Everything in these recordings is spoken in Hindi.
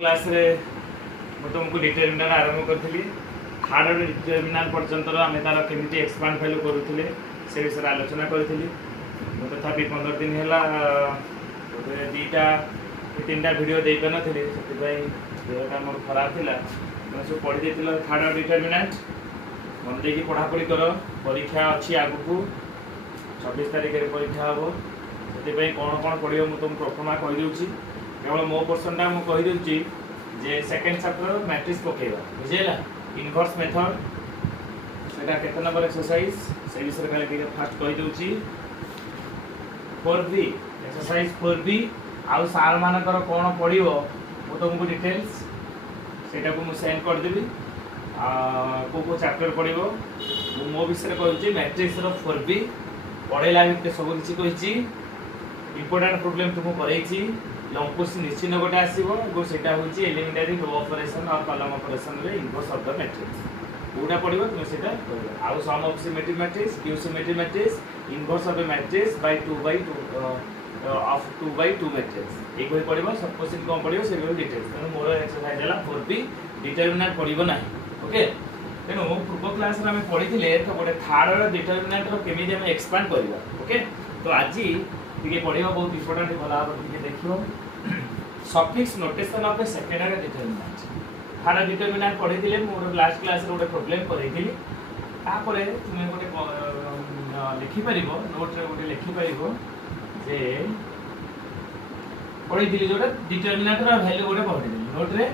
क्लास रे मैं तुमको डिटरमिनांट आरंभ करी हार्ड डिटरमिनांट पर्यंत आम तार केमी एक्सपांड भैल्यू करूँ से विषय आलोचना करी तथापि 15 दिन है गोटे दीटा तीन टा भिड दे पार नी से देहटा मोर खराब थी सब पढ़ी दे हार्ड डिटरमिनांट मन दे पढ़ापढ़ी कर परीक्षा अच्छी आगू 26 तारिख में परीक्षा हम से कौन कौन पढ़ो मुझे तुम प्रथमा कहीदे केवल मो पोर्सन टा मुझे जे सेकेंड चैप्टर मैट्रिक्स पकेबा बुझेला इनवर्स मेथड सेटा केते नंबर एक्सरसाइज से विषय खाली टिके फास्ट कहि दोची 4b एक्सरसाइज 4b आउ सार मानकर कोन पडिवो मु तुमको डिटेल्स सेटा को मु सेंड कर देबी को चैप्टर पडिवो मो विषय कहूची मैट्रिक्स रो 4b पढेला भितर सब किछि कहिची इंपोर्टेंट प्रॉब्लम तुमको करैची लंकुश निश्चित गोटे आसो एलिमेंटरी रो ऑपरेशन और कॉलम ऑपरेशन रे इनवर्स ऑफ द मैट्रिक्स कोटा पड़ो तुम से आउ sum of symmetric matrix skew symmetric matrix inverse of a matrix by 2/2 of 2/2 matrix एक पड़ो सब क्वेश्चन कौन पड़ो से डिटेल्स तेणु मोर एक्सरसाइज है 4b डिटरमिनेंट पड़ो ना ओके तेणु पूर्व क्लास रे हमें पढ़ी तो गोटे थर्ड डिटरमिनेंट रो केमी हम एक्सपांड करबा ओके तो आज टिके पढ़िबा बहुत इंपोर्टेंट भला टिके देखियो suffix notation of the secondary determinant third determinant पढ़ी दिले मोर लास्ट क्लास रे गोटे प्रॉब्लम करैथिली तापरे तुमे गोटे लिखि परिबो नोट रे गोटे लिखि परिबो जे पढ़ी दिली जोटा डिटरमिनेंट रो वैल्यू गोटे पढ़ी दिली नोट रे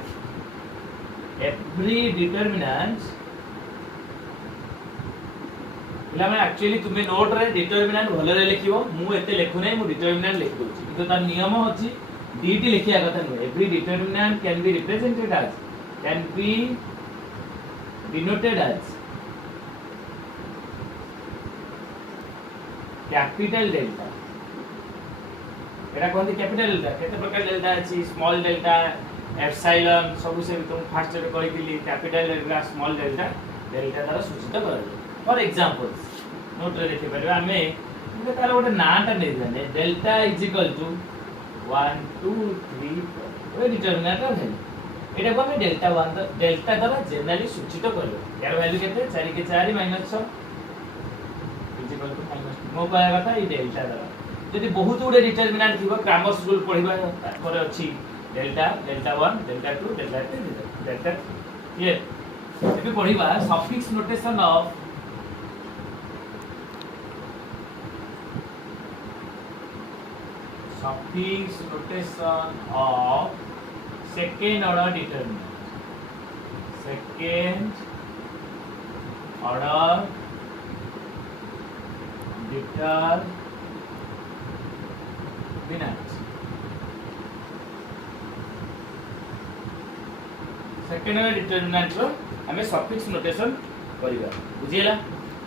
एवरी डिटरमिनेंट पिला एक्चुअली तुम्हें नोट रे डिटरमिनेंट भले लिखिबो मु एते लिखु नै मु डिटरमिनेंट लिख दोची किंतु तार नियम अछि डीटी लिखिया कथा न every determinant can be represented as can be denoted as capital delta एरा कोन कैपिटल डेल्टा केते प्रकार डेल्टा अछि स्मॉल डेल्टा एप्सिलॉन सब से तुम फास्ट रे कहि दिली capital delta small delta delta तार सूचित करले फॉर एग्जांपल नोट रे लिखि परबा हमें तार गोटे नाटा नै जाने delta is equal to 1 2 3 4 determinant है एटा को हमें डेल्टा 1 डेल्टा द्वारा जनरली सूचित करलो यार वैल्यू केते 4 के 4 -6 इज इक्वल टू -2 मो कहया कथा ई डेल्टा द्वारा यदि बहुत गुडे डिटरमिनेंट थिबो क्रामर्स रूल पढिबा पर अछि delta delta 1 delta 2 delta 3 delta clear एबे पढिबा suffix notation of suffix notation of second order determinant second order determinant second order determinant रो हमें suffix notation करिबा बुझियला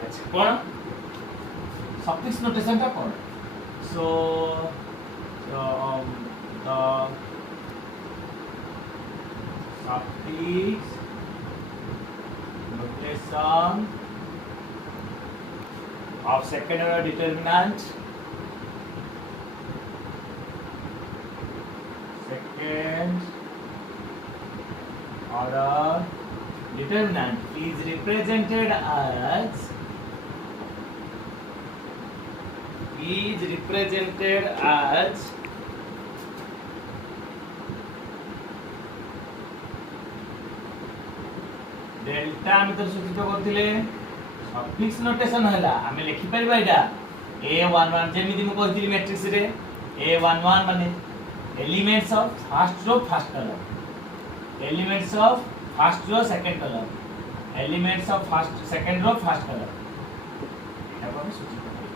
अच्छा कोन suffix notation का कोन सो the suffix notation of second order determinant second order determinant is represented as delta में तो सूचित करथिले सफिक्स नोटेशन हला हमें लिखि परबा एटा a11 जेमिति मु कहथिली मैट्रिक्स रे a11 माने elements of first row first column elements of first row second column elements of first second row first column एटा को सूचित करथिले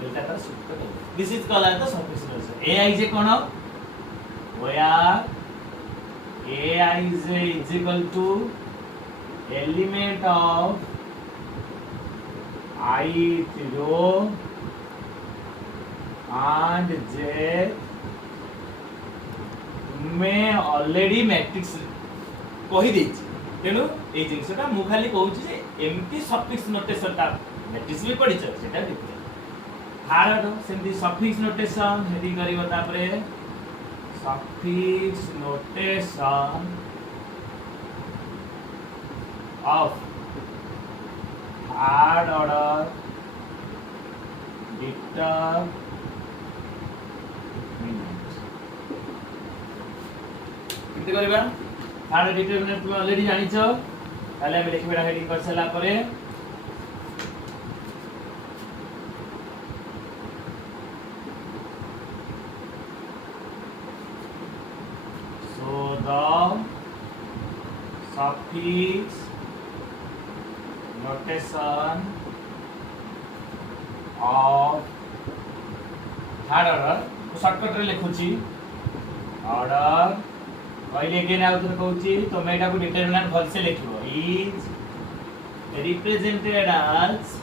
डेल्टा का सूचित करथिले this is called as the suffix notation ai is कोन where ai is equal to element of ith row and j में ऑलरेडी मैट्रिक्स कहि देछि तेनु ए जिंसटा मु खाली कहूछि जे एमती सफिक्स नोटेशन ता मैट्रिक्स भी पढि छ सेटा देखिए हार्ड सेमती सफिक्स नोटेशन हेडी करिवो तापरे suffix notation of third order determinant कितने करबा थर्ड डिटरमिनेंट तुम ऑलरेडी जानिछो ताले हम लिखबेडा हेडिंग कर सला परे so the suffix notation of third order shortcut रे लिखुची ऑर्डर पहले अगेन आउ तो कहूची तो मैं एटा को डिटरमिनेंट भल से लिखिबो इज रिप्रेजेंटेड एज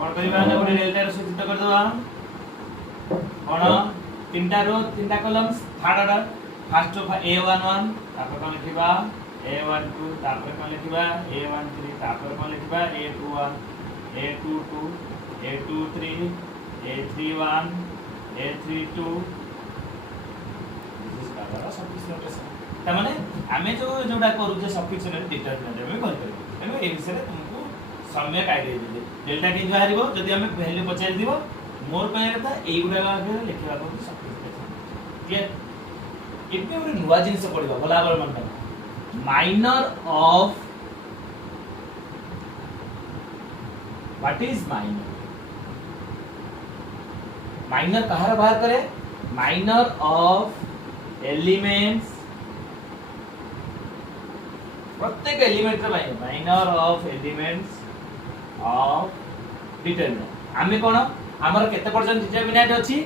और कहिबा ना गोटे डेल्टा रो सूचित कर दवा कोन तीनटा रो तीनटा columns third order first of a11 तापर कोन लिखिबा a12 तापर कोन लिखिबा a13 तापर कोन लिखिबा a21 a22 a23 a31 a32 this is काला सफिक्स नोटेशन त माने हमें जो जोडा करू जे सफिक्स ने डिटरमिनेंट में कर करू एनो ए विषय रे तुमको सम्यक आईडिया दे डेल्टा के बाहरिबो जदी हमें वैल्यू पचार दिबो मोर कहया कथा एई गुडा का लिखिबा को सफिक्स क्लियर इतने बड़े नुवा जिनिस पड़िबा भला बळ मन minor of what is minor minor कहार बाहर करे माइनर ऑफ एलिमेंट्स प्रत्येक एलिमेंट रे minor of elements of determinant आमे कोन हमर केते परसेंट डिटरमिनेंट अछि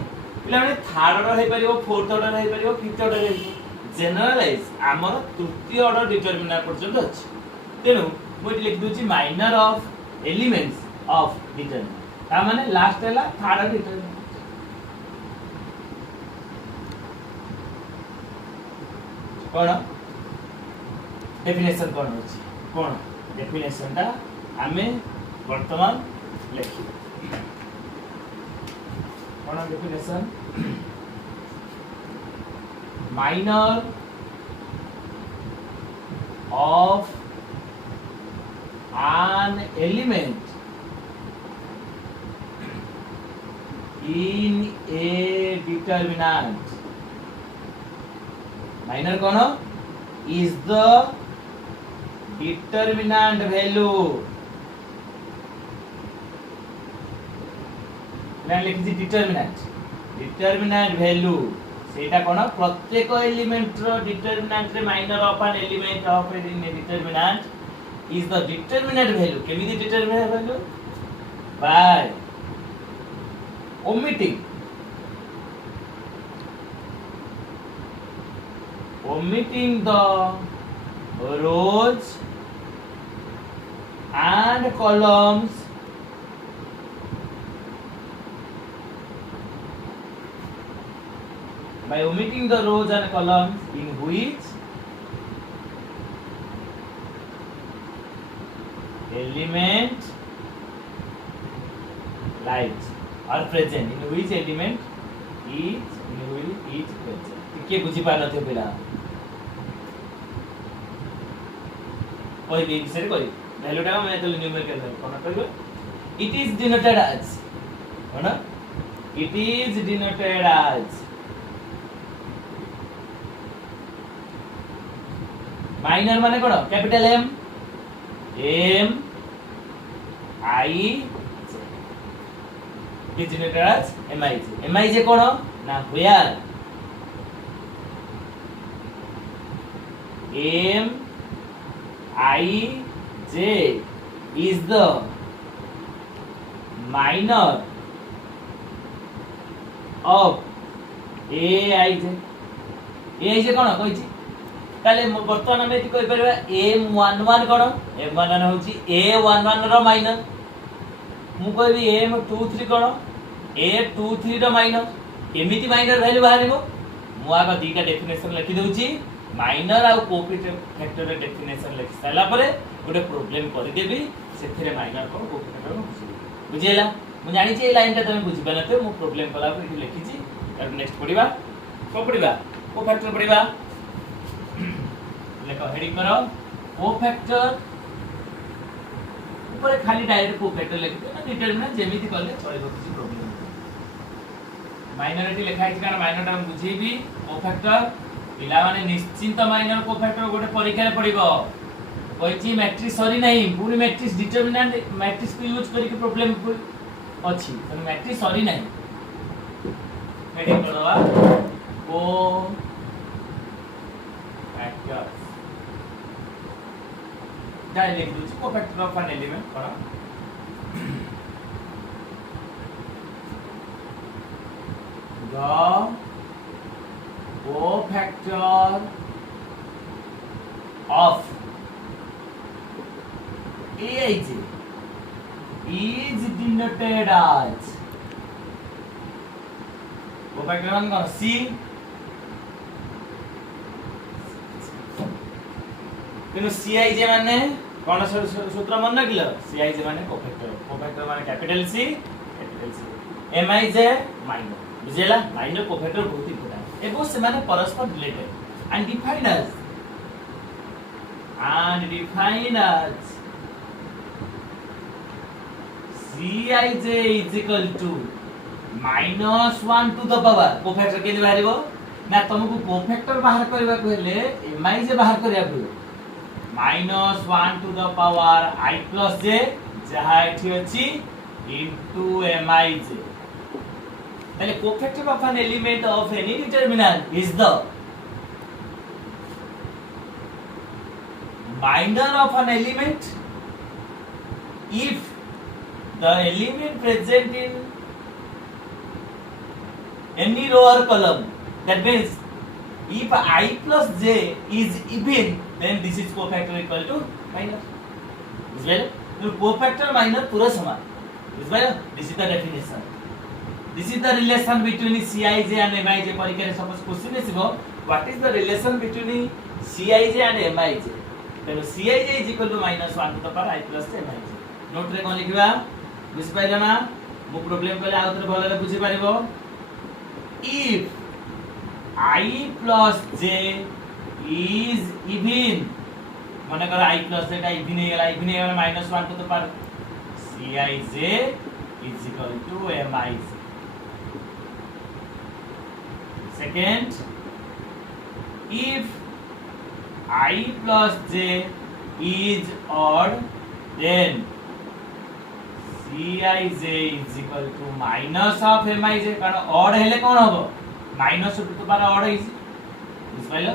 पिला माने थर्ड ऑर्डर हे परिबो फोर्थ ऑर्डर हे परिबो फिफ्थ ऑर्डर हे जनरलाइज हमर तृतीय ऑर्डर डिटरमिनेंट परसेंट अछि तेनु मोइ लिख दोछि minor of elements of determinant ता माने लास्ट हैला थर्ड ऑर्डर डिटरमिनेंट कोन डेफिनेशन कोन अछि कोन डेफिनेशन ता हमें वर्तमान लिखि कोन definition minor of an element in a determinant minor कौन is the determinant value मैं लिखि determinant value सेटा कौन प्रत्येक एलिमेंट रो डिटरमिनेंट रे minor of an element of A determinant is the determinant value केमिति determinant value by omitting the rows and columns by omitting the rows and columns in which element lies are present in which element is present के बुझी पा नथे पिला कोई भी विषय कोई वैल्यू टा मैं तो न्यूमेरिकल कोन कहबो इट इज डिनोटेड एज कोन it is denoted as minor माने कोन capital M M I is denoted as MIJ. MIJ कौन ना where MIJ is the minor of AIJ. AIJ कौन कहिछि ताले वर्तमान हम एति कहि परबा M11 कोन M11 होछि A11 रो माइनर मु कहबी M23 कोन A23 रो माइनर एमिति माइनर वैल्यू बाहरिबो मु आगा दीटा डेफिनेशन लिखि दउछि माइनर आ कोएफिशिएंट फैक्टर रे डेफिनेशन लिखि साला परे गोटे प्रॉब्लम करि देबी सेथिरे माइनर कोन कोएफिशिएंट कोन बुझिएला मु जानि छी ए लाइन ता तुम बुझि बनते मु प्रॉब्लम कला इठी लिखि छी और नेक्स्ट पढिबा को पढिबा को फैक्टर पढिबा लेखो हेडिंग करो को फैक्टर ऊपर खाली डायरेक्ट को फैक्टर लिखि ना डिटरमिनेंट जेमिति करले चलिबो किछि प्रॉब्लम माइनरिटी लिखा है कारण माइनर टा बुझेबी को फैक्टर पिला माने निश्चिंत माइनर को फैक्टर गोटे परीक्षा रे पड़िबो कोइची मैट्रिक्स सरी नहीं पूरी मैट्रिक्स डिटरमिनेंट मैट्रिक्स को यूज करके प्रॉब्लम अछि तो मैट्रिक्स सरी नहीं हेडिंग करवा को फैक्टर डायरेक्ट यूज को फैक्टर ऑफ एन एलिमेंट करा the cofactor of Aij is denoted as cofactor मान कौन C किनु Cij माने कौन सूत्र मन रखिलो Cij माने cofactor माने कैपिटल C Mij माइनर बुझेला माइनर कोफैक्टर बहुत इंपोर्टेंट एगो से माने परस्पर related and defined as Cij is equal to -1 to the power cofactor के लिए बाहरिबो ना तुमको कोफैक्टर बाहर करबा कहले Mij बाहर करिया पड़ो -1 to the power I plus j जहा एठी अछि into Mij the cofactor of an element of any determinant is the minor of an element if the element present in any row or column. That means if I plus j is even, then this is cofactor equal to minor. Is well? So cofactor minor पूरा समान. Is well? This is the definition. This is the relation between Cij and Mij. परीक्षा रे suppose question आसीबो what is the relation between Cij and Mij. then Cij is equal to -1 to the power I plus Mij. Note रे कोन लिखबा बुझि पाइला ना मु प्रॉब्लम कले आउतर भले बुझि पारिबो if I plus j is even माने कर I plus j का even Hella -1 to the power Cij is equal to Mij. Second, if I plus j is odd, then Cij is equal to minus of Mij. कारण odd हेले कौन होबो minus to the power odd is बुझ पाइलो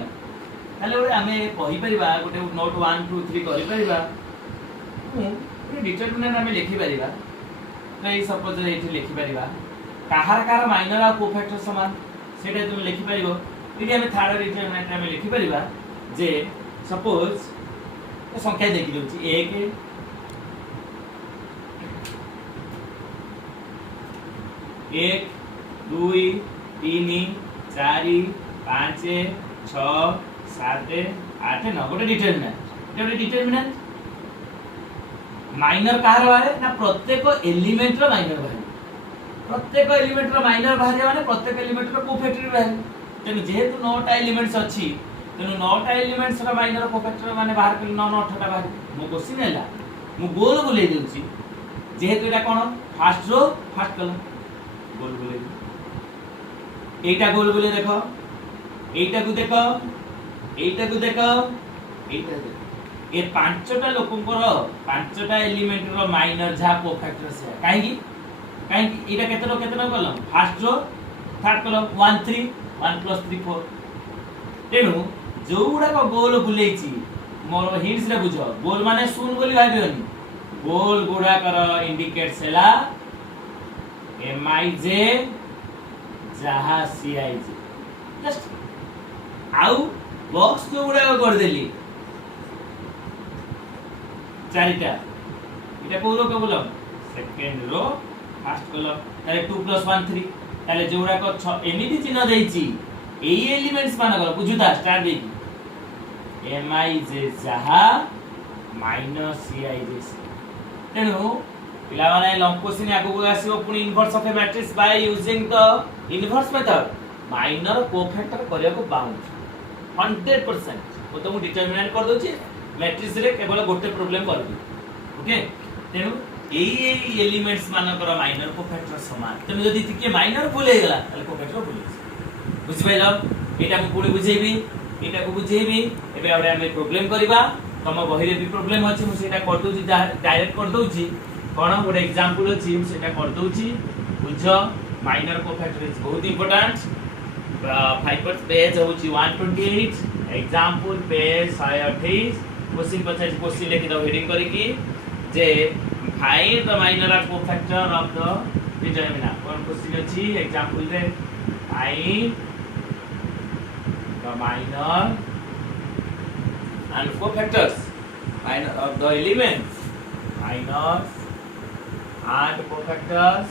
ताले ओरे हमें कहि परिबा गोटे नोट 1 2 3 करि परिबा ये डिटरमिनेंट हमें लिखि परिबा तो ये सपोज एठी लिखि परिबा काहार माइनर आ कोफैक्टर समान सेटा तुम लिखि परिबो इडी हमें थर्ड डिटरमिनेंट हमें लिखि परिबा जे सपोज तो संख्या देखि दोछि 1 1 2 3 4 5 6 7 8 9 गोटे डिटरमिनेंट माइनर कहार बारे ना प्रत्येक एलिमेंट रो माइनर बारे प्रत्येक एलिमेंट रो माइनर बारे माने प्रत्येक एलिमेंट रो कोफैक्टर बारे तेनु जेहेतु 9 टा एलिमेंट्स अछि तेनु 9 टा एलिमेंट्स रो माइनर कोफैक्टर माने बाहर कर 9 9 8 टा बाहर मो क्वेश्चन हैला मु गोल बुले देउची जेहेतु एटा कोन फर्स्ट रो फर्स्ट कलम गोल बुले एटा गोल बुले देखो एटा को देखो एटा को देखो एटा देखो ए पांचटा लोकंकर पांचटा एलिमेंट रो माइनर जा कोफैक्टर से काहेकी एटा केतना कलम फर्स्ट रो थर्ड कलम 1 3 1 + 3 4 तेनु जोउडा को गोल बुलेची मोर हिंट्स रे बुझो गोल माने शून्य बोली भाबियोनी गोल गोडा कर इंडिकेट्स हैला Mij जहा Cij जस्ट आउ बॉक्स जोउडा कर देली चारिटा इटा को रो के बोलम सेकंड रो फर्स्ट कलम ताले 2 + 1 3 ताले जोड़ा को एमिति चिन्ह देइची एई एलिमेंट्स मान कर बुझुता स्टार्ट देकी Mij जहा -Cij तेनु पिला माने लॉन्ग क्वेश्चन आगु को आसीबो पुनी inverse of a matrix by using the inverse method minor cofactor करिया को बाउंड 100% वो तुम डिटरमिनेंट कर दोची मैट्रिक्स रे केवल गोटे प्रॉब्लम कर दी ओके तेनु एई एलिमेंट्स मानकर माइनर कोफैक्टर समान तेनु जदी टिके माइनर भूल हे गेला ताले कोफैक्टर भूल बुझ पाइलो एटा हम पुनी बुझेबी एटा को बुझेबी एबे आबे हम प्रॉब्लम करबा तम बही रे भी प्रॉब्लम अछि मु सेटा कर दोची डायरेक्ट कर दोची कोन गोटे एग्जांपल अछि मु सेटा कर दोची बुझ माइनर कोफैक्टर इज बहुत इंपोर्टेंट फाइबर पेज होची 128 एग्जांपल पेज 128 क्वेश्चन 50 क्वेश्चन लिखि दो हेडिंग करी की जे find the minor cofactor of the determinant कोन क्वेश्चन अछि एग्जांपल रे find the minor and cofactors minor of the elements minors and cofactors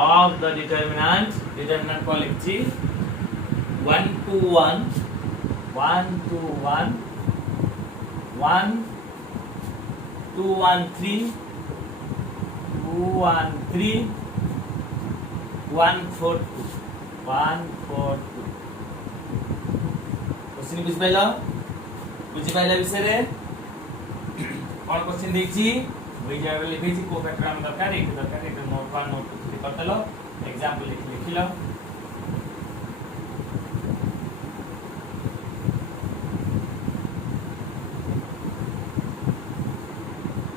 of the determinant को लिखी 1 to 1 1 to 1 1 2 1 3 2 1 3 1 4 2 1 4 2 क्वेश्चन बुझि पाइला विषय रे कोन क्वेश्चन देखछि वही जाय लिखै छी कोफैक्टर हम दरकार एक नोट 1 नोट 2 कर देलो एग्जांपल लिखिलो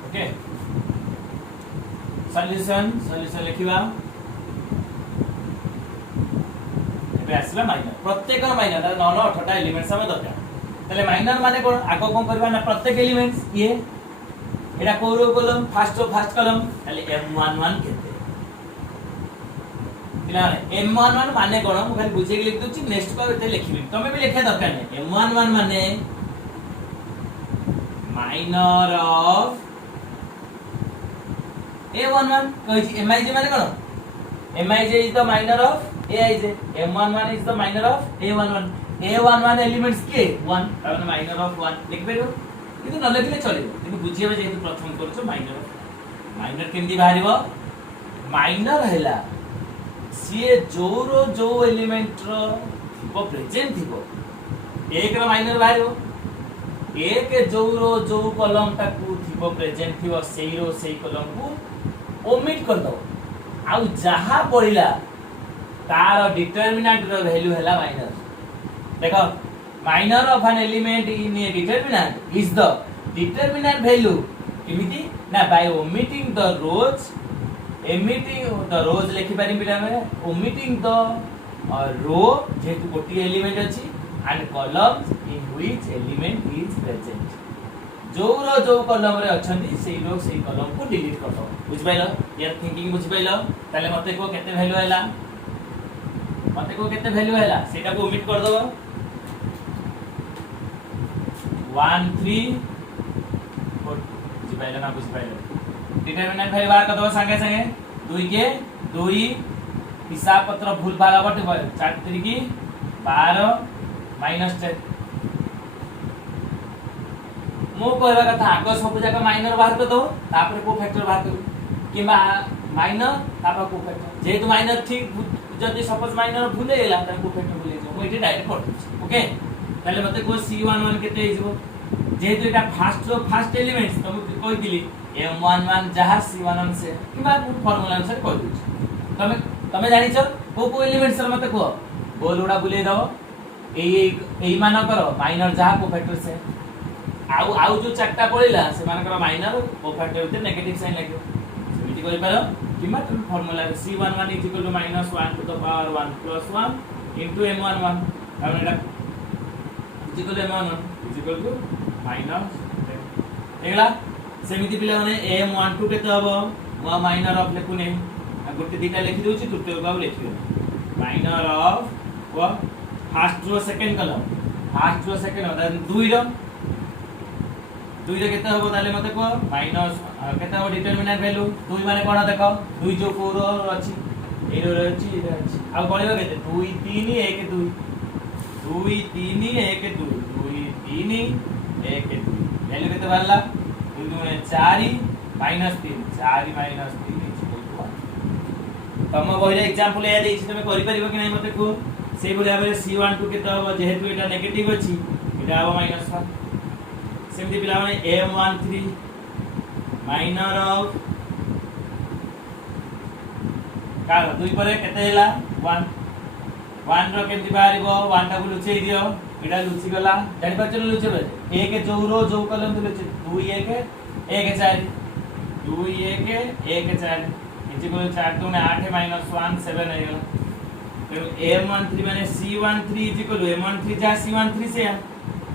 ओके सॉल्यूशन लिखिबा आसला माइनर प्रत्येक माइनर नन 8टा एलिमेंट्स हम दरकार तले माइनर माने कोन आगो कोन करबा ना प्रत्येक एलिमेंट्स ये एटा कोरो कॉलम फर्स्ट कॉलम तले m11 केते पिला m11 माने कोन मु खाली बुझे के लिख दोची नेक्स्ट को एते लिखिबी तमे भी लिखे दरकार नै m11 माने माइनर ऑफ a11 कहै छी mij माने कोन mij is the minor of aij m11 is the minor of a11 a11 elements के 1 तार माइनर ऑफ 1 लिख बेरो किंतु न लिखले चलिबो किंतु बुझियबे जेतु प्रथम करछो माइनर केंदी बाहरिबो माइनर हैला सीए जो एलिमेंट रो थिबो प्रेजेंट थिबो एक रो माइनर बाहरिबो एक जो कॉलम ताकू थिबो प्रेजेंट थिबो सेई कॉलम को ओमिट कर दो आउ जहा पड़िला तार डिटरमिनेंट रो वैल्यू हैला माइनर देखो minor of an element in A determinant is the determinant value किमिति ना बाय ओमिटिंग द रोज लिखि पारि बिला में ओमिटिंग द रो जेतु गोटी एलिमेंट अछि and columns in which element is present जो कॉलम रे अछंती सेई कॉलम को डिलीट कर दो बुझ पाइलो यार थिंकिंग बुझ पाइलो ताले मते को केते वैल्यू हैला सेटा को ओमिट कर दो 1 3 4 बुझ पाइलो ना बुझ पाइलो डिटरमिनेंट वैल्यू बाहर कर दो संगे 2 के 2 हिसाब पत्र भूल भागा बटे 4 3 की 12 -10 मो कहबा कथा आगो सब जगह माइनर बाहर कर दो तापर को फैक्टर बाहर करू किबा माइनर तापर को फैक्टर जेतु माइनर ठीक जदी सपोज माइनर भूले गेला त को फैक्टर भूले जो मो इटे डायरेक्ट कर दूची ओके ताले मते को c11 केते हिजबो जेतु एटा फर्स्ट एलिमेंट्स तुम कहि दिली m11 जहा c11 से किबा फार्मूला अनुसार कहि दूची तमे जानि छ को एलिमेंट्स रे मते को बोल उडा बुले दो एई मान करो माइनर जहा को फैक्टर से आउ जो चारटा पड़िला से मानकर माइनर को फैक्टर उते नेगेटिव साइन लागियो सेमिति करि पारो किमा तुम formula c11 = -1 to the power 1 plus 1 into m11 तार एटा equal m11 equal to minus एगला सेमिति पिला माने m12 केते हबो वा माइनर ऑफ लेखुने गुटे दिटा लिखि दोछि तृतीय बाबू लिखियो माइनर ऑफ वा first row second column first row second होता 2 रो केते हबो ताले मते को माइनस केते हबो डिटरमिनेंट वैल्यू 2 माने कोन देखो 2 जो 4 अछि ए रो अछि ए अछि आ पळिबो केते 2 3 1 2 2 3 1 2 2 3 1 2 वैल्यू केते बारला 2 गुणे 4 माइनस 3 4 माइनस 3 इक्वल टू 1 तम बहिरे एग्जांपल या देछि तमे करि परिबो कि नै मते को से बडे आबे C12 केते हो जेहेतु एटा नेगेटिव अछि एटा आबो -1 सेमति पिला माने M13 माइनर ऑफ का 2 परे केते हैला 1 1 रो केमति बारिबो 1 टा को लुचेई दियो एटा लुचि गला जानि पाछन लुचेबे 1 जो रो जो कलम लुचि 2 1 1 4 2 1 1 4 इक्वल 4 2 8 माइनस 1 7 है तो M13 माने C13 इक्वल M13 जा C13 से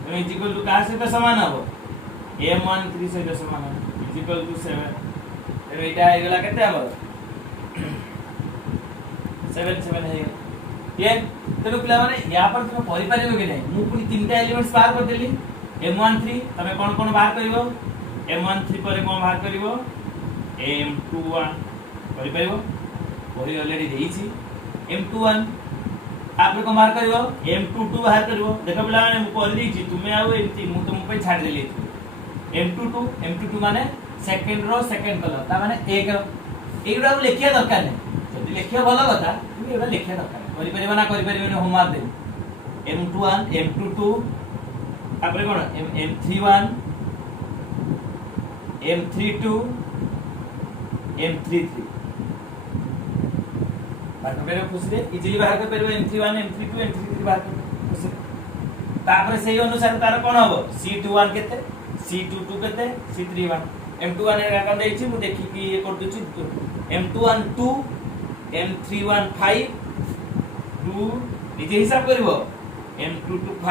तो इक्वल टू का से तो समान हो M13 से तो समान है इक्वल टू 7 तो एटा है गला केते हमर 7 7 है ये तो पिला माने या पर तुम परि परिबो कि नै मु पुनी तीनटा एलिमेंट्स बाहर कर देली M13 तमे कोन कोन बाहर करिवो M13 परे कोन बाहर करिवो M21 परि परिबो परि ऑलरेडी देइछि M21 आपरे कोन बाहर करिवो M22 बाहर करिवो देखो पिला माने मु परि देइछि तुमे आउ एंती मु तुम पे छाड़ देली M22 माने सेकंड रो सेकंड कलर ता माने एक रो एगुडा लेखिया दरकार नै जदी लेखिया भलो कथा तुमे एगुडा लेखिया दरकार करि परिबो ना करि परिबो ने होमवर्क दे M21 M22 आपरे कोन M31 M32 M33 बात करे खुशी दे इजीली बाहर कर परबो M31 M32 M33 बाहर कर खुशी तापर सेही अनुसार तार कोन हबो C21 केते C22 केते C31 M21 ए का देछि मु देखि कि ये कर दछु M21 2 M31 5 2 निजे हिसाब करबो M22 5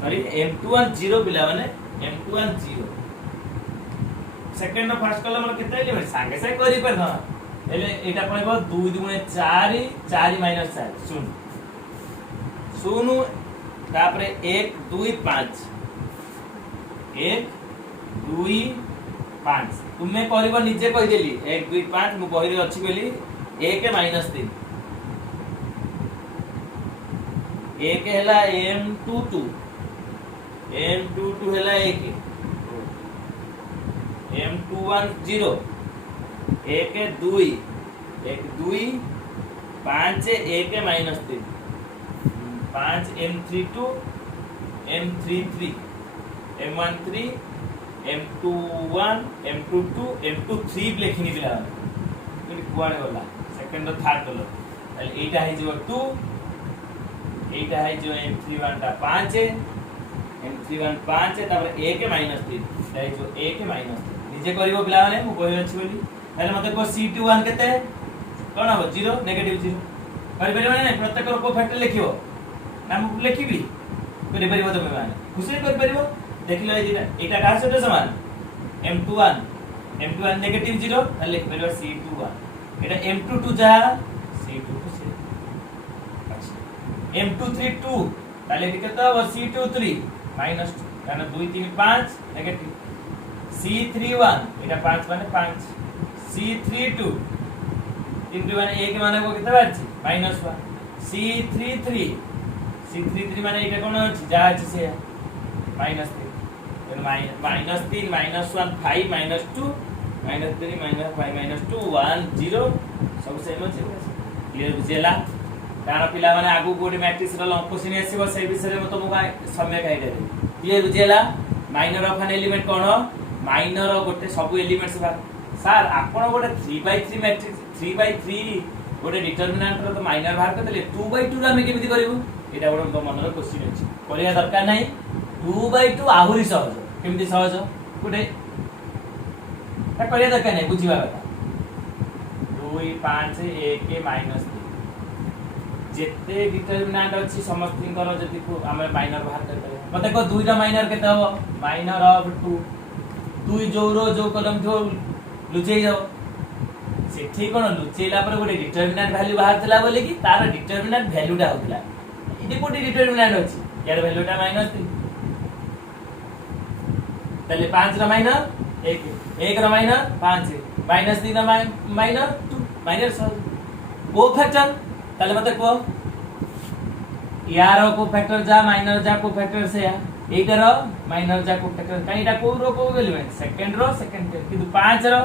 सॉरी M21 0 बिला माने M21 0 second first column row केते एलिमेंट संगे से करि पर न एले एटा पळबो 2 गुणे 4 4 माइनस 4 सुन सुनु तापरे 1 2 5 1 2 5 तुमे करबो निजे कहि देली 1 2 5 मु बहिरे अछि बेली 1 माइनस 3 1 हैला M22 M22 हैला 1 M21 0 1 2 1 2 5 1 minus 3 5 M32 M33 M13 M21 M22 M23 लेखिनी बिला कोनी कुआडे गला सेकंड और थर्ड कलर ताले एटा है जो 2 एटा है जो M31 ता 5 M31 5 तापर 1 माइनस 3 ताले जो 1 माइनस 3 निजे करिवो बिला माने मु कहि अछि बोली ताले मते को C21 केते कोन हो 0 नेगेटिव 0 करि परिबो नै प्रत्येक को फैक्टर लिखिवो ना मु लिखिबी करि परिबो तमे माने खुशी करि परिबो देखिलो एटा का से समान M21 नेगेटिव 0 ताले लिख परिबो C21 एटा M22 जा C22 से अच्छा M23 2 ताले केते हो C23 माइनस 2 कारण 2 3 5 नेगेटिव C31 एटा 5 माने 5 C32 3 माने 1 माने को केते बाछि -1 C33 माने एटा कोन अछि जा अछि से -3 then -3 -1 5 -2 -3 -5 -2 1 0 सब सेम अछि क्लियर बुझेला कारण पिला माने आगु कोडी मैट्रिक्स रो लंकोसिनी आसीबो से विषय में तो मुगा समय काई देबे क्लियर बुझेला minor of an element cone minor गोटे सब एलिमेंट्स सर आपण गोटे 3/3 मैट्रिक्स 3/3 गोटे डिटरमिनेंट रो तो माइनर बाहर कर देले 2/2 रा हम केमिति करिवो एटा गोटे तो मनर क्वेश्चन अछि करिया दरकार नै 2/2 आहुरी सहज केमिति सहज गोटे ता करिया दरकार नै बुझिबा कथा 2 5 1 -3 जेते डिटरमिनेंट अछि समस्तिंकर जति को हम माइनर बाहर कर परबो मते को 2 रा माइनर केते हो माइनर ऑफ 2 2 जोरो जो कलम जो लुचेई जाओ से ठीक कोन लुचेला पर गोटे डिटरमिनेंट वैल्यू बाहर थला बोले कि तार डिटरमिनेंट वैल्यूटा होतला इदि कोटी डिटरमिनेंट अछि यार वैल्यूटा -3 तले 5 रा माइनर 1 रा माइनर 5 -3 रा माइनर 2 माइनस को फैक्टर तले मते को यार कोफैक्टर जा माइनर जा कोफैक्टर से या एटार माइनर जा कोफैक्टर काई एटा को रो को एलिमेंट सेकंड रो सेकंड किंतु 5 रो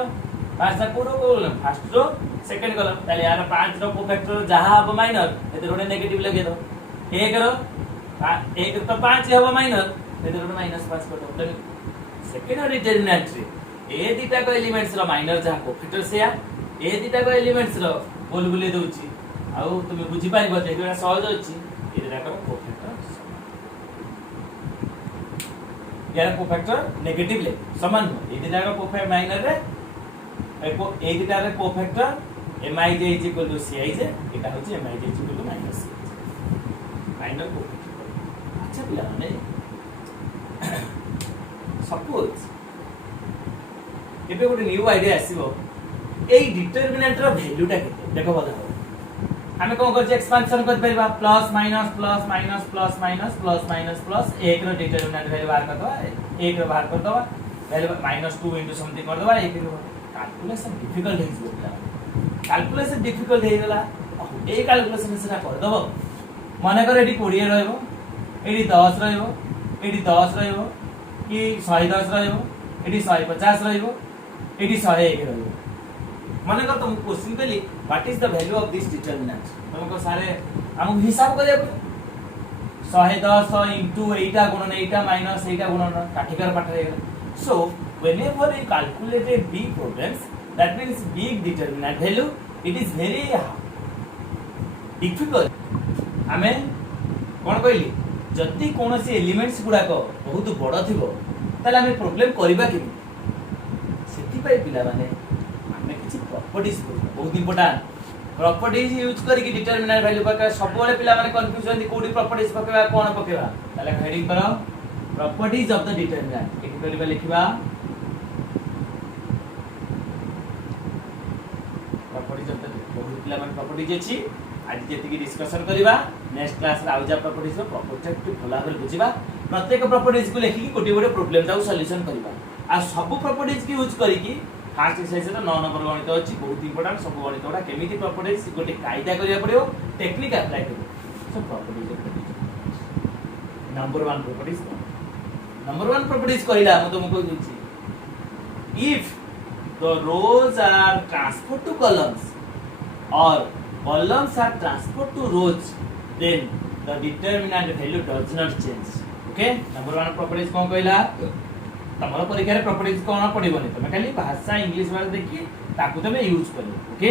5 टा को रो को फर्स्ट रो सेकंड कलम ताले यार 5 रो कोफैक्टर जहां अब माइनर एते रोटे नेगेटिव लगे दो 1 रो 1 तो 5 हबो माइनर एते रोटे -5 कर दो सेकंड डिटरमिनेंट रे ए दिटा को एलिमेंट्स रो माइनर जहां कोफैक्टर से या ए दिटा को एलिमेंट्स रो बोल बुले दउची आउ तुम बुझी पाइबो जे एटा सहज अछि एटा को कोफैक्टर यार कोफैक्टर नेगेटिव ले समान ए दिटा को कोफैक्टर माइनर रे एको ए दिटा रे कोफैक्टर mij = cij एटा होची mij = -c माइनर कोफैक्टर अच्छा पिला माने सपोज केबे गोटे न्यू आइडिया आसीबो ए डिटरमिनेंट रो वैल्यूटा केते देखो बता हमें कोन कर एक्सपेंशन कर परबा plus minus plus minus plus minus plus minus plus 1 रो डिटरमिनेंट वैल्यू बाहर कर दो 1 रो बाहर कर दो वैल्यू -2 इनटू समथिंग कर दो 1 रो कैलकुलेशन डिफिकल्ट है इसको कैलकुलेशन डिफिकल्ट है गला ए कैलकुलेशन से कर दो माने कर एडी 20 रहइबो एडी 10 रहइबो एडी 10 रहइबो कि 110 रहइबो एडी 150 रहइबो एडी 101 रहइबो माने कर तुम क्वेश्चन केली what is the value of this determinant तुमको सारे हम हिसाब कर 110 इनटू एटा गुणन एटा माइनस एटा गुणन काठीकर पाठ रे सो whenever you calculate a big problems that means big determinant value it is very difficult हमें कोन कहली जति कोनोसी एलिमेंट्स गुडा को बहुत बड़ थिबो ताले हमें प्रॉब्लम करबा कि सेति पाई पिला माने हमें किछि प्रॉपर्टीज बहुत इंपोर्टेंट प्रॉपर्टीज यूज करके डिटरमिनेंट वैल्यू पका सब वाले पिला माने कंफ्यूज होंदी कोडी प्रॉपर्टीज पकेबा कोन पकेबा ताले हेडिंग करो प्रॉपर्टीज ऑफ द डिटरमिनेंट एकी करबा लिखिबा प्रॉपर्टीज ऑफ द बहुत पिला माने प्रॉपर्टीज अछि आज जेति की डिस्कशन करबा नेक्स्ट क्लास रे आउजा प्रॉपर्टीज रो प्रॉपर्टीज को भला भाबे बुझिबा प्रत्येक प्रॉपर्टीज को लेखि कोटी गोटे प्रॉब्लम ताऊ सॉल्यूशन करबा आ सब प्रॉपर्टीज की यूज करिकि फर्स्ट एक्सरसाइज रो 9 नंबर गणित अछि बहुत इंपोर्टेंट सब गणित ओडा केमिति प्रॉपर्टीज गोटे कायदा करिया पड़ियो टेक्निक अप्लाई करियो सब properties number 1 properties number 1 properties कहिला हम तुमको दिछि if the rows are transferred to columns or columns are transferred to rows then the determinant value does not change okay number 1 properties कोन कहला तमरो परीक्षा रे प्रॉपर्टीज कोन पडिबोनी तमे खाली भाषा इंग्लिश वाला देखि ताकू तमे यूज करियो okay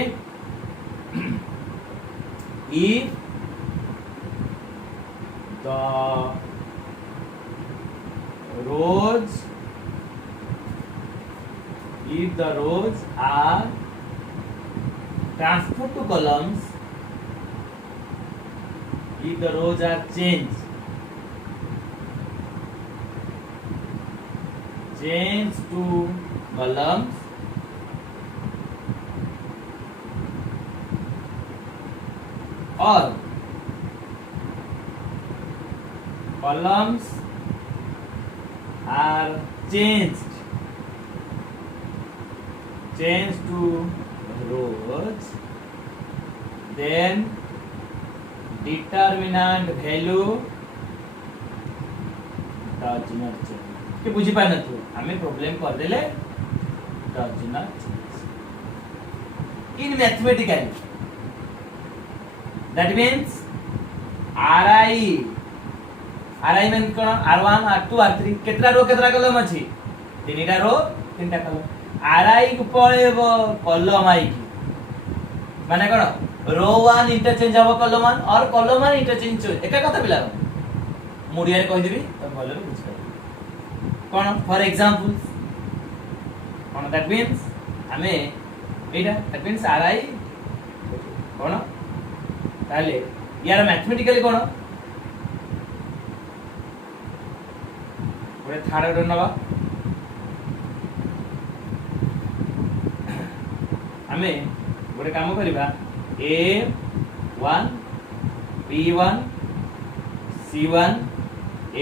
if the rows are transferred to columns if the rows are changed to columns or columns are changed to rows then determinant value does not change के बुझी पाए न तू हमें प्रॉब्लम कर देले does not change in mathematical that means ri mean कोन r1 r2 r3 केतरा रो केतरा कॉलम अछि तीनटा रो तीनटा कॉलम ri को पळेबो कॉलम आई की माने कोन रो 1 इंटरचेंज हबो कॉलम 1 और कॉलम 1 इंटरचेंज एका कथा पिला मुडिया रे कहि देबी त भलो रे बुझ पाइ कोन फॉर एग्जांपल कोन दैट मींस हमें एटा दैट मींस ri कोन ताले यार मैथमेटिकली कोन ओरे थर्ड रो नबा हमें गोटे काम करिबा a1 b1 c1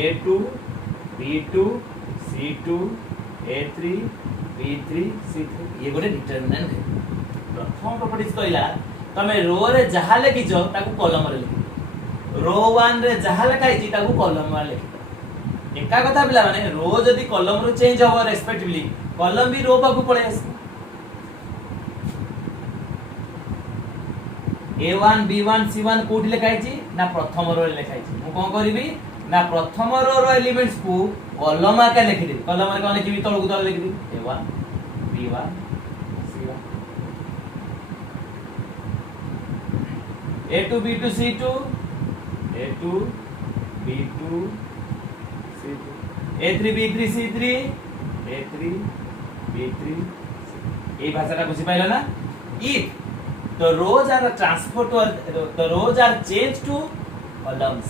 a2 b2 c2 a3 b3 c3 ये गोटे डिटरमिनेंट है प्रथम प्रॉपर्टीज कहला तमे रो रे जहा लेखि जो ताकू कॉलम रे लिखि रो 1 रे जहा लिखाई छी ताकू कॉलम 1 लिखि एका कथा पिला माने रो जदी कॉलम रो चेंज हो रेस्पेक्टिवली कॉलम भी रो पाकू पळे आसी A1 B1 C1 कोठी लिखाई छी ना प्रथम रो लिखाई छी मु कोन करबी ना प्रथम रो एलिमेंट्स को कॉलम आका लिखि दे कॉलम रे कोन लिखिबी तळकू तळ लिखि दे A1 B1 C1 A2 B2 C2 A2 B2 C2 A3 B3 C3 A3 B3 এই ভাষাটা বুঝি পাইলো না if the rows are transferred to the rows are changed to columns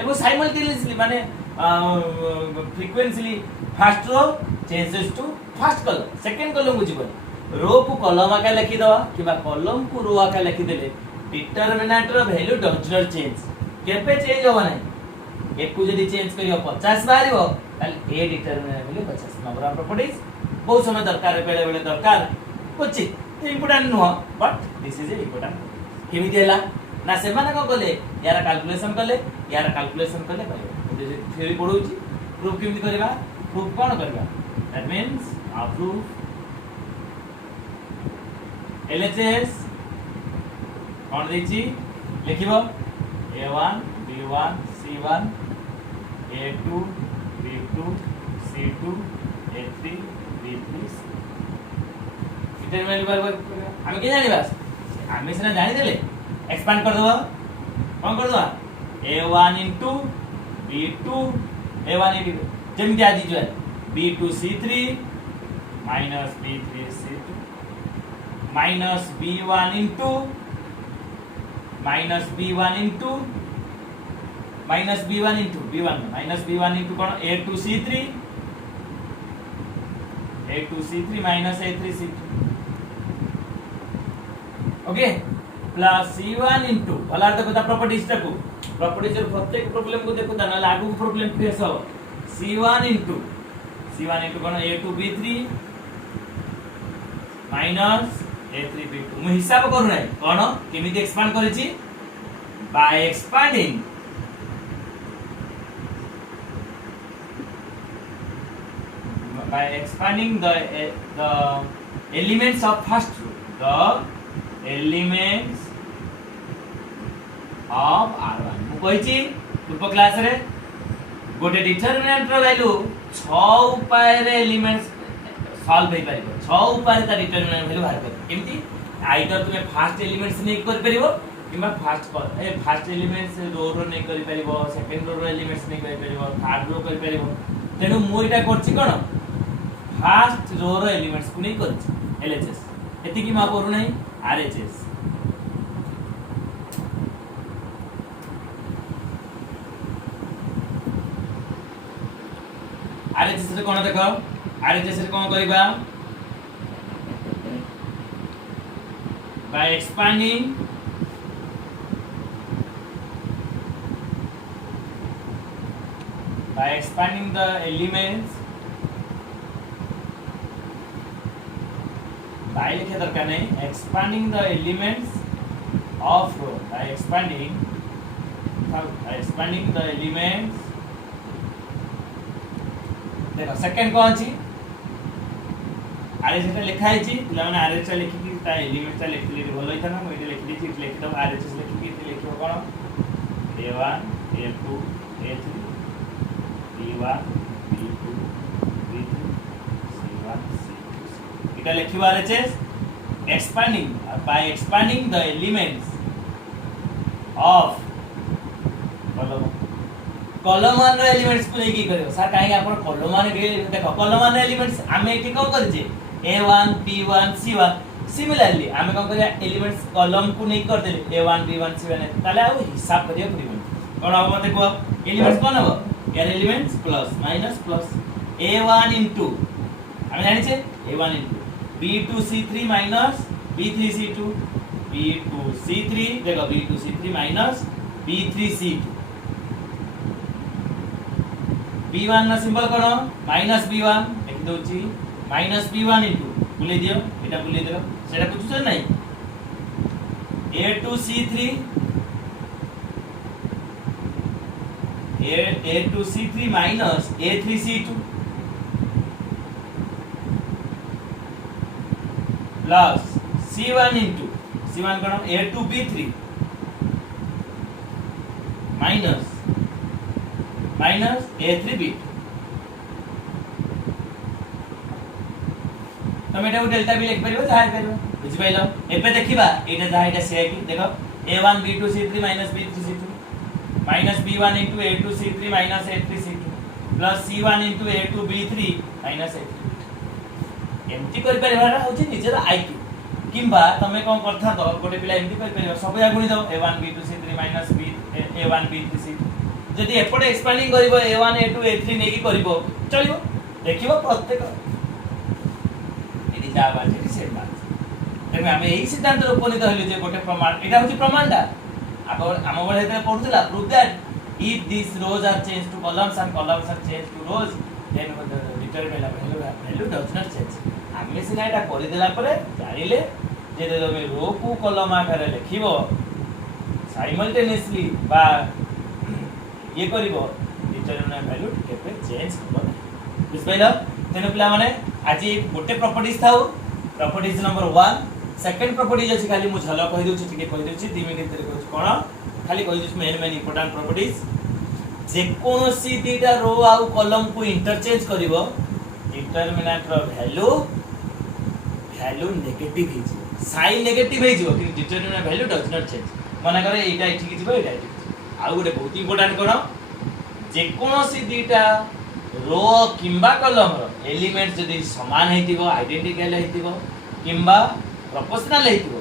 এবং simultaneously মানে frequently first row changes to first column second column বুঝিবনি रो को कॉलम आका लिखि दवा किबा कॉलम को रो आका लिखि देले determinant row value does not change केपे चेंज हो नाही एक को जदी चेंज करियो 50 बारियो ताले ए determinant value 50 number of properties बहुत समय दरकार बेले बेले दरकार कोची important no but this is important केमि देला ना से माने को गले यार कैलकुलेशन कले जे थ्योरी पढौची प्रूफ केमि करबा प्रूफ कोन करबा दैट मींस प्रूफ LHS कौन देची लिखिबो A1 B1 C1 A2 B2 C2 A3 B3 इतर वैल्यू बराबर हम के जानि बस हमें से ना जानि देले एक्सपांड कर दबो कौन कर दबो A1 into B2 A1 into GeM क्या दीजिए B2 C3 minus B3 C2 minus B1 into B1 into कौन A2C3 minus A3C2 okay plus C1 into भला देखो ता प्रॉपर्टीज को प्रॉपर्टीज रे प्रत्येक प्रॉब्लम को देखो ता ना लागू प्रॉब्लम फेस हो C1 into कौन A2B3 minus A3 B2 मु हिसाब करू नै कोन केमिति एक्सपांड करिछि by expanding the elements of first row the elements of R1 मु कहिछि पूर्व क्लास रे गोटे डिटरमिनेंट रो वैल्यू 6 उपाय रे एलिमेंट्स सॉल्व होई परिबो 6 उपाय ता डिटरमिनेंट वैल्यू बाहर कर केमति आइदर तुमे फर्स्ट एलिमेंट्स नै कर परिबो किबा फर्स्ट एलिमेंट्स रो नै कर परिबो सेकंड रो एलिमेंट्स नै कर परिबो थर्ड रो कर परिबो तेनु मु इटा करछि कोन फर्स्ट रो रो एलिमेंट्स को नै करछि LHS एति की मा करू नै RHS RHS रे कोन देखो RHS रे कोन करिबा by expanding the elements by लिखे दरकार नहीं expanding the elements of row by expanding the elements देखो सेकंड कौन छी RHS रे लिखा है छी पिला माने RHS रे लिखि कि ता एलिमेंट ता लिखली भलो होइता ना मु एटे लिखि छि लिखि दो RHS लिखि कि लिखियो कोन A1 A2 A3 B1 B2 B3 C1 C2 इटा लिखिबा RHS by expanding the elements of column 1 row elements को लेके करियो सर काहे आपण कॉलम 1 रे देखो कॉलम 1 एलिमेंट्स हमें एठी कोन करजे A1 B1 C1 सिमिलरली हमें कोन करिया एलिमेंट्स कॉलम को नहीं कर देले A1 B1 C1 ताले आ हिसाब करियो पड़िबो कोन अब मते को एलिमेंट्स कोन हो यार elements plus minus plus A1 into हमें जानि छे A1 into B2 C3 minus B3 C2 B2 C3 देखो B2 C3 minus B3 C2 B1 ना सिंबल करो माइनस B1 लिख दोची माइनस B1 into बुले दियो एटा बुले दियो सेटा बुझुछ नै A2 C3 A2C3 minus A3C2 plus C1 into C1 कौन A2B3 minus A3B2 तमे एटा डेल्टा भी लिख परिबो जाय परिबो बुझि पाइलो एपे देखिबा एटा जाय एटा से कि देखो A1 B2C3 minus B3C2 minus B1 into A2C3 minus A3C2 plus C1 into A2B3 minus A3 एमती कर परिबार होची निजर आईक्यू किंबा तमे कोन करथा तो गोटे पिला एमती कर परिबा सब या गुणी दो A1 B2C3 minus B A1 B3C2 जदि एपटे एक्सपेंडिंग करिवो A1 A2 A3 नेकी करिवो चलिवो देखिवो प्रत्येक एडी जा बाजे सेम बात तेमे हम एही सिद्धांत उपनीत हलु जे गोटे प्रमाण एटा होची प्रमाणडा अब हम बळे हेते पढुतला proof that if this rows are change to columns and columns are change to rows then determinant value does not change हमें सिना एटा करि देला परे जानिले जे तमे रो को कॉलम आकारे लिखिबो साइमल्टेनियसली बा ये करिवो डिटरमिन वैल्यू केबे चेंज होबो बुझ पाइलो तेनो पिला माने आज गोटे प्रॉपर्टीज थाउ प्रॉपर्टीज नंबर 1 सेकंड प्रॉपर्टीज अछि खाली मु झलक कहि दोछि ठीक कहि दोछि 2 मिनिट तरे कहू कोन खाली कहि दोछि मेन इंपोर्टेंट प्रॉपर्टीज जे कोनोसी दीटा रो आउ कॉलम को interchange करिवो determinant row value negative हे जे साइन नेगेटिव हे जे कि determinant value does not change माने करे एटा ठीक जिवो एटा ठीक आउ गोटे बहुत इंपोर्टेंट कोन जे कोनोसी दीटा रो किंबा कॉलम रो एलिमेंट जदी समान हेतिबो आइडेंटिकल हेतिबो किंबा प्रोपोर्शनल हेतिबो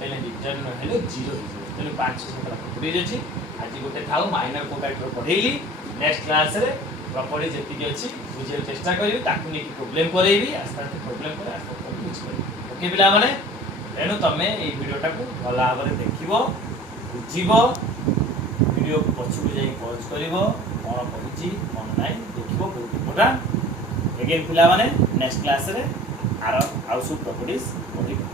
तेले डिटरमिनेंट वैल्यू 0 हेतिबो तेले 5 7 प्रॉपर्टीज अछि आज गोटे थाउ माइनर कोकाइटर पढेइली नेक्स्ट क्लास रे प्रॉपर्टी जेति अछि बुझे चेष्टा करियो ताकु नेकी प्रॉब्लम करेबी आस्ता आस्ता प्रॉब्लम करे आस्ता आस्ता बुझ करियो ओके पिला माने एनु तमे ए वीडियोटा को भला भाबरे देखिबो बुझिबो वीडियो को पछुक जाई पॉज करिवो कोन कहूची मन नाही देखिबो बहुत इंपोर्टेंट अगेन पिला माने नेक्स्ट क्लास रे आरो आउ सब प्रॉपर्टीज पढिबो